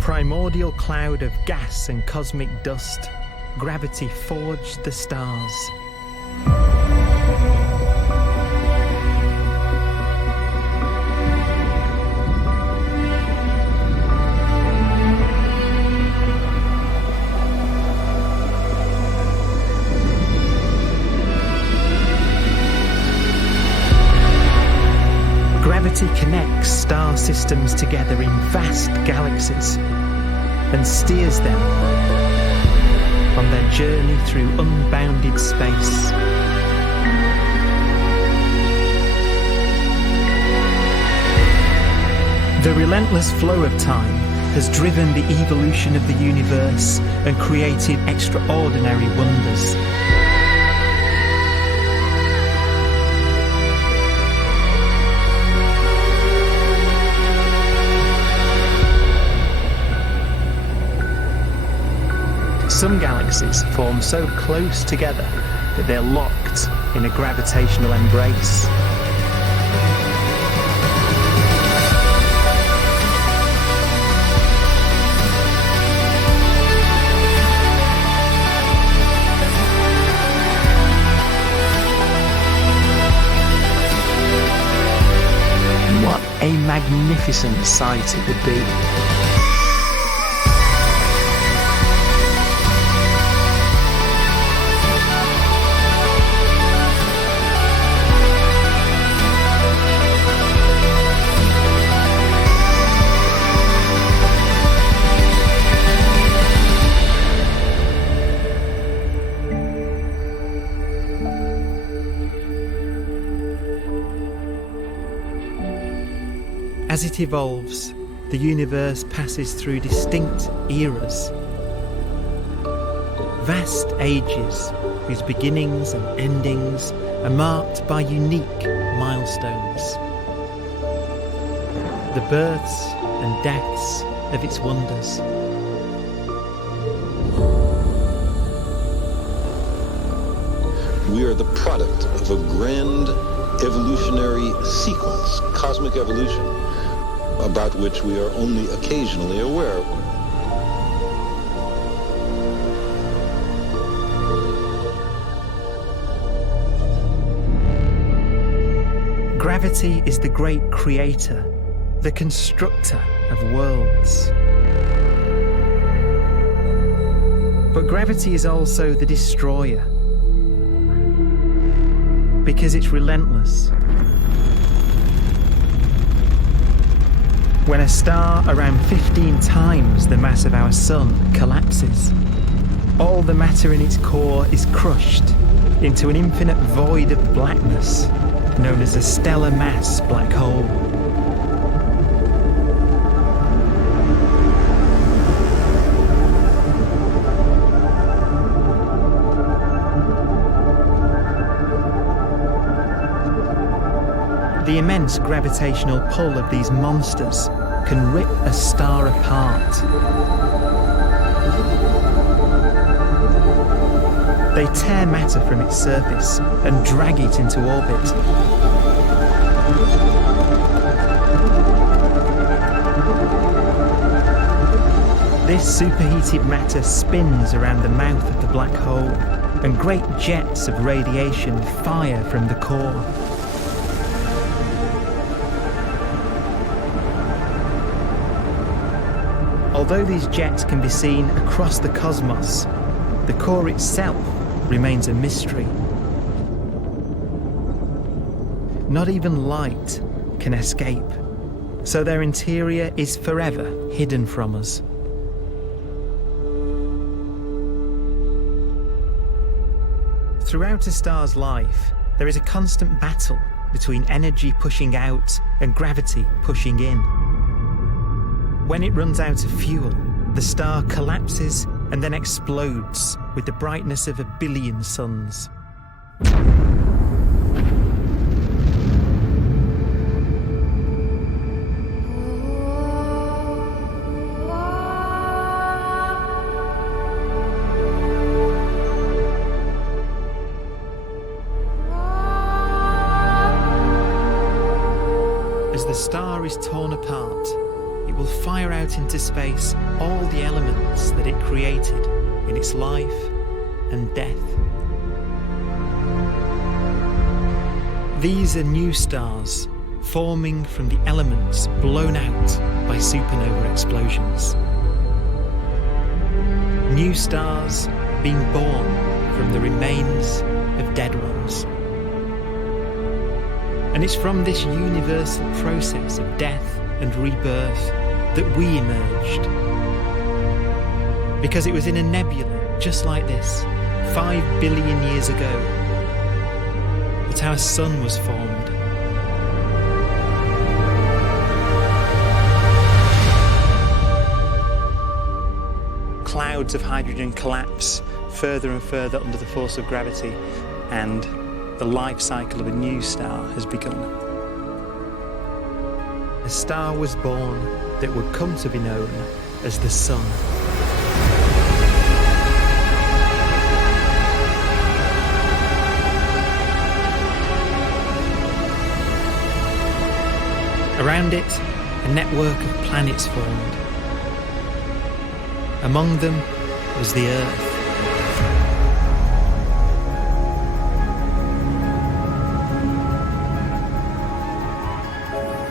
primordial cloud of gas and cosmic dust, gravity forged the stars. Gravity connects star systems together in vast galaxies and steers them on their journey through unbounded space. The relentless flow of time has driven the evolution of the universe and created extraordinary wonders. Some galaxies form so close together that they're locked in a gravitational embrace. What a magnificent sight it would be. As it evolves, the universe passes through distinct eras. Vast ages whose beginnings and endings are marked by unique milestones. The births and deaths of its wonders. We are the product of a grand evolutionary sequence, cosmic evolution, about which we are only occasionally aware. Gravity is the great creator, the constructor of worlds. But gravity is also the destroyer, because it's relentless. When a star around 15 times the mass of our Sun collapses, all the matter in its core is crushed into an infinite void of blackness known as a stellar mass black hole. The immense gravitational pull of these monsters can rip a star apart. They tear matter from its surface and drag it into orbit. This superheated matter spins around the mouth of the black hole, and great jets of radiation fire from the core. Although these jets can be seen across the cosmos, the core itself remains a mystery. Not even light can escape, so their interior is forever hidden from us. Throughout a star's life, there is a constant battle between energy pushing out and gravity pushing in. When it runs out of fuel, the star collapses and then explodes with the brightness of 1 billion suns. As the star is torn apart, it will fire out into space all the elements that it created in its life and death. These are new stars forming from the elements blown out by supernova explosions. New stars being born from the remains of dead ones. And it's from this universal process of death and rebirth that we emerged. Because it was in a nebula just like this, 5 billion years ago, that our sun was formed. Clouds of hydrogen collapse further and further under the force of gravity, and the life cycle of a new star has begun. A star was born that would come to be known as the Sun. Around it, a network of planets formed. Among them was the Earth.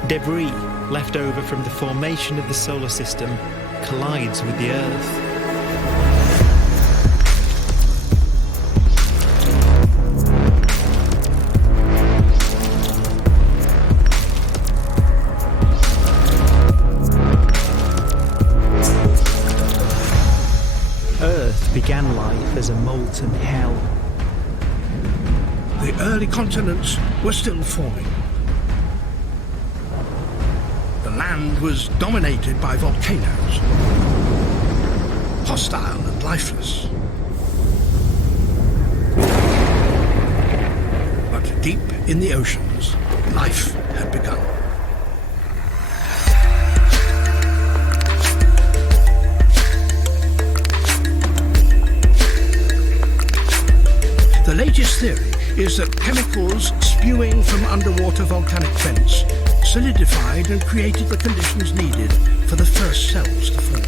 Debris left over from the formation of the solar system collides with the Earth. Earth began life as a molten hell. The early continents were still forming. The land was dominated by volcanoes, hostile and lifeless. But deep in the oceans, life had begun. The latest theory is that chemicals spewing from underwater volcanic vents solidified and created the conditions needed for the first cells to form.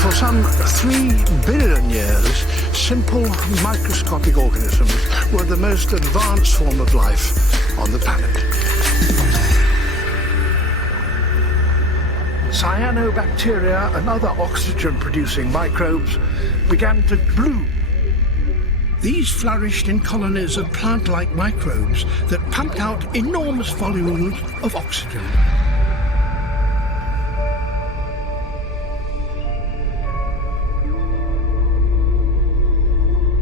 For some 3 billion years, simple microscopic organisms were the most advanced form of life on the planet. Cyanobacteria and other oxygen-producing microbes began to bloom. These flourished in colonies of plant-like microbes that pumped out enormous volumes of oxygen.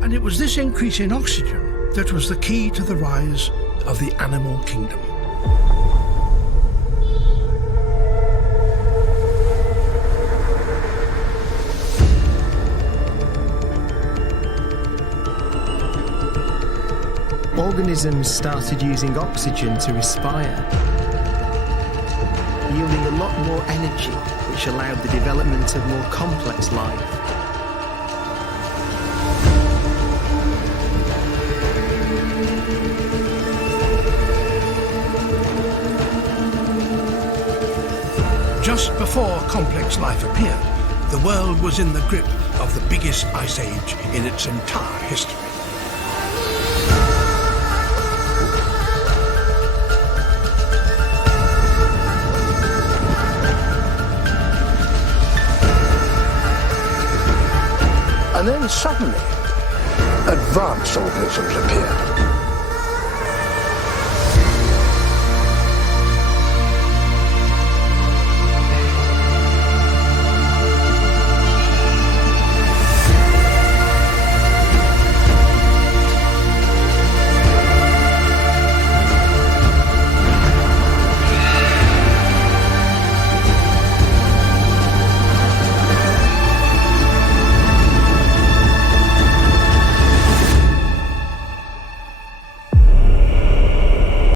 And it was this increase in oxygen that was the key to the rise of the animal kingdom. Organisms started using oxygen to respire, yielding a lot more energy, which allowed the development of more complex life. Just before complex life appeared, the world was in the grip of the biggest ice age in its entire history. And then suddenly, advanced organisms appeared.